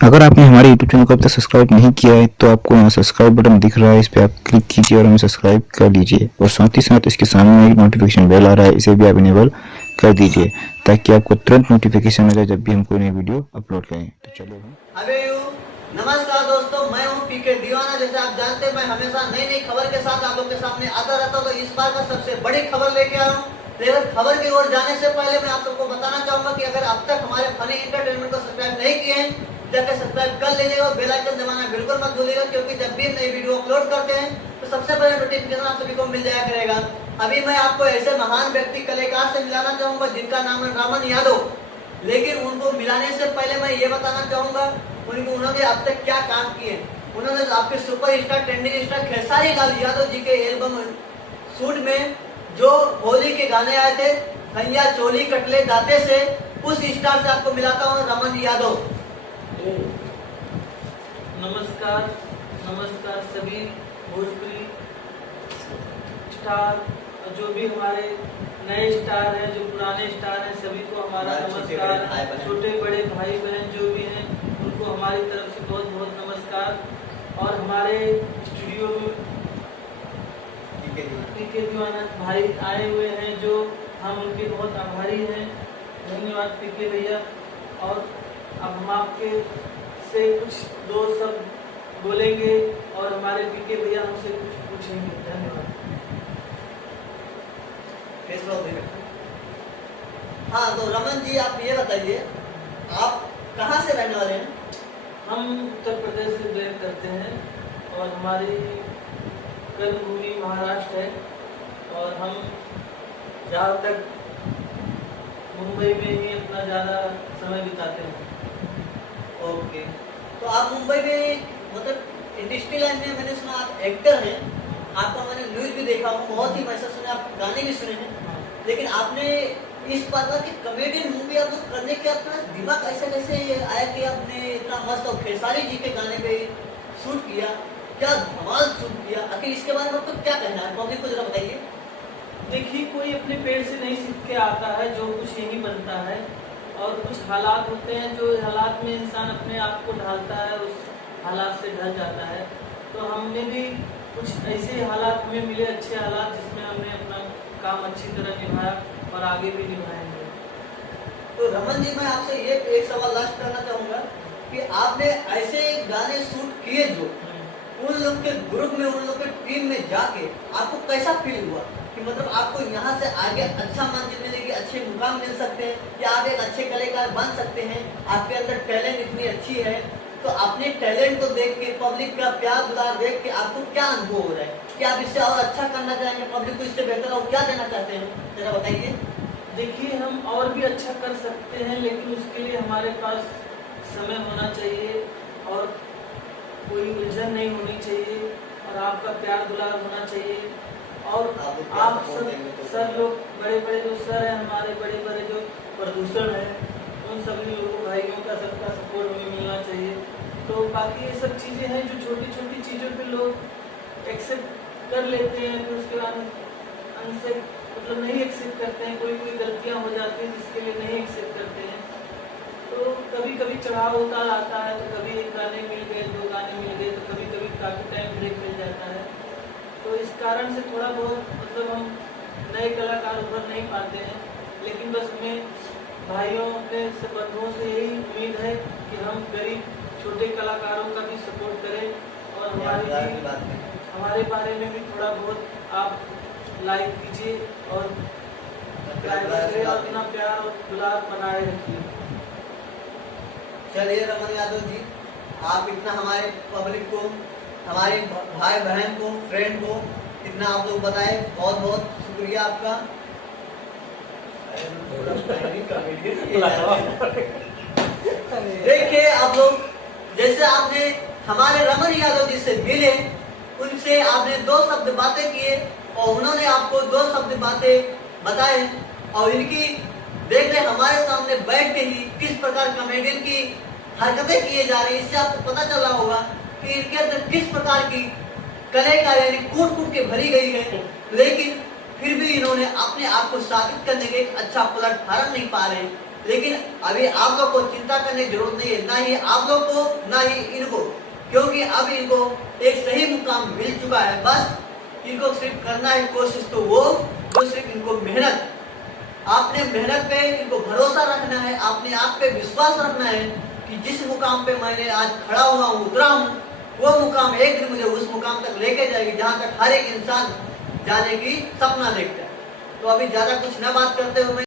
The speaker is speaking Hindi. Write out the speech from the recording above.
अगर आपने हमारे YouTube चैनल को अब तक सब्सक्राइब नहीं किया है तो आपको यहाँ सब्सक्राइब बटन दिख रहा है, इस पर आप क्लिक कीजिए और हमें सब्सक्राइब कर लीजिए। और साथ ही साथ इसके सामने एक नोटिफिकेशन बेल आ रहा है, इसे भी आप इनेबल कर दीजिए ताकि आपको तुरंत नोटिफिकेशन मिले जब भी हम कोई नई वीडियो अपलोड करें। तो चलिए नमस्कार दोस्तों, मैं हूं पीके दीवाना। जैसे आप जानते हैं मैं हमेशा नई नई खबर के साथ आप लोग के सामने आता रहता हूं, तो इस बार का सबसे बड़ी खबर लेके आया हूं। लेकिन खबर की ओर जाने से पहले मैं आप सबको बताना चाहूंगा कि अगर अब तक हमारे फनी एंटरटेनमेंट को सब्सक्राइब नहीं किए हैं जाकर सब्सक्राइब कर लीजिएगा और बेल आइकन दबाना बिल्कुल मत भूलिएगा, क्योंकि जब भी नई वीडियो अपलोड करते हैं तो सबसे पहले नोटिफिकेशन आप सभी को मिल जाया करेगा। अभी मैं आपको ऐसे महान व्यक्ति कलाकार से मिलाना चाहूंगा जिनका नाम है रमन यादव। लेकिन उनको मिलाने से पहले मैं ये बताना चाहूंगा उन्होंने अब तक क्या काम किए। उन्होंने आपके superstar trending star Khesari Lal Yadav ji के एल्बम शूट में जो होली के गाने आए थे, खैया चोली कटले दाते से, उस स्टार से आपको मिलाता हूँ रमन यादव। नमस्कार नमस्कार सभी भोजपुरी स्टार, जो भी हमारे नए स्टार हैं, जो पुराने स्टार हैं, सभी को हमारा नमस्कार। छोटे बड़े भाई बहन जो भी हैं उनको हमारी तरफ से बहुत बहुत नमस्कार। और हमारे स्टूडियो में पीके दीवाना भाई आए हुए हैं, जो हम उनके बहुत आभारी हैं। धन्यवाद पीके भैया। और अब हम आपके से कुछ दो शब्द बोलेंगे और हमारे पीके भैया हमसे कुछ पूछेंगे। धन्यवाद। हाँ, तो रमन जी आप ये बताइए, आप कहाँ से रहने वाले हैं? हम उत्तर प्रदेश से बिलोंग करते हैं और हमारी कर्मभूमि महाराष्ट्र है, और हम ज़्यादातर मुंबई में ही अपना ज़्यादा समय बिताते हैं। ओके, तो आप मुंबई में मतलब इंडस्ट्री लाइन में मैंने सुना आप एक्टर हैं, आपका मैंने न्यूज भी देखा हूँ, बहुत ही मैसेज सुने, आप गाने भी सुने हैं। लेकिन आपने इस बात की कॉमेडियन मूवी आप करने के अपना दिमाग ऐसे कैसे आया कि आपने इतना मस्त और खेसारी जी के गाने पे शूट किया, क्या धमाल शूट किया? आखिर इसके बारे में आपको क्या कहना है, पब्लिक को जरा बताइए। देखिए, कोई अपने पेड़ से नहीं सीख के आता है, जो कुछ यही बनता है। और कुछ हालात होते हैं, जो हालात में इंसान अपने आप को ढालता है, उस हालात से ढल जाता है। तो हमने भी कुछ ऐसे हालात हमें मिले, अच्छे हालात, जिसमें हमने अपना काम अच्छी तरह निभाया और आगे भी निभाएंगे। तो रमन जी, मैं आपसे ये एक सवाल लास्ट करना चाहूँगा कि आपने ऐसे गाने शूट किए जो उन लोग के ग्रुप में, उन लोग के टीम में जाके आपको कैसा फील हुआ कि मतलब आपको यहाँ से आगे अच्छा मंजिल मिलेगी, अच्छे मुकाम मिल सकते हैं, या आप एक अच्छे कलाकार बन सकते हैं, आपके अंदर टैलेंट इतनी अच्छी है? तो अपने टैलेंट को देख के, पब्लिक का प्यार दुलार देख के आपको क्या अनुभव हो रहा है कि आप इससे और अच्छा करना चाहेंगे, पब्लिक को इससे बेहतर और क्या देना चाहते हैं, जरा बताइए। देखिए, हम और भी अच्छा कर सकते हैं, लेकिन उसके लिए हमारे पास समय होना चाहिए और कोई उलझन नहीं होनी चाहिए और आपका प्यार दुलार होना चाहिए। और आप सब सर लोग, बड़े बड़े जो सर हैं हमारे, बड़े बड़े जो प्रदूषण हैं, उन सभी लोगों भाइयों का सबका सपोर्ट हमें मिलना चाहिए। तो बाकी ये सब चीज़ें हैं जो छोटी छोटी चीज़ों पे लोग एक्सेप्ट कर लेते हैं, फिर उसके बाद अनसेप्ट मतलब नहीं एक्सेप्ट करते हैं। कोई कोई गलतियाँ हो जाती हैं जिसके लिए नहीं एक्सेप्ट करते हैं। तो कभी कभी चढ़ाव उतार आता है, तो कभी एक गाने मिल गए, दो गाने मिल गए, तो कभी कभी काफ़ी टाइम ब्रेक मिल जाता है। तो इस कारण से थोड़ा बहुत मतलब हम नए कलाकार उभर नहीं पाते हैं। लेकिन बस मैं भाइयों, अपने बंधुओं से यही उम्मीद है कि हम गरीब छोटे कलाकारों का भी सपोर्ट करें और हमारे बारे में भी थोड़ा बहुत आप लाइक कीजिए और अपना प्यार और दुलार बनाए रखिए। चलिए रमन यादव जी, आप इतना हमारे पब्लिक को, हमारे भाई बहन को, फ्रेंड को इतना आप लोग बताए, बहुत बहुत शुक्रिया आपका। देखिए आप लोग, जैसे आपने हमारे रमन यादव जी से मिले, उनसे आपने दो शब्द बातें किए और उन्होंने आपको दो शब्द बातें बताए, और इनकी देख रहे हमारे सामने बैठ के ही किस प्रकार कॉमेडियन की हरकतें किए जा रही है, इससे आपको पता चला होगा कि इनके अंदर किस प्रकार की कलेकार यानी कूट कूट के भरी गई है। लेकिन फिर भी इन्होंने अपने आप को साबित करने के एक अच्छा प्लेटफॉर्म नहीं पा रहे। लेकिन अभी आप लोग को चिंता करने की जरूरत नहीं है, ना ही आप लोग को ना ही इनको, क्योंकि अब इनको एक सही मुकाम मिल चुका है। बस इनको सिर्फ करना है कोशिश, तो वो जो सिर्फ इनको मेहनत, आपने मेहनत पे इनको भरोसा रखना है, अपने आप पे विश्वास रखना है कि जिस मुकाम पे मैंने आज खड़ा हुआ हूँ, उतरा हूँ, वो मुकाम एक दिन मुझे उस मुकाम तक लेके जाएगी जहाँ तक हर एक इंसान जाने की सपना देखता है। तो अभी ज्यादा कुछ न बात करते हुए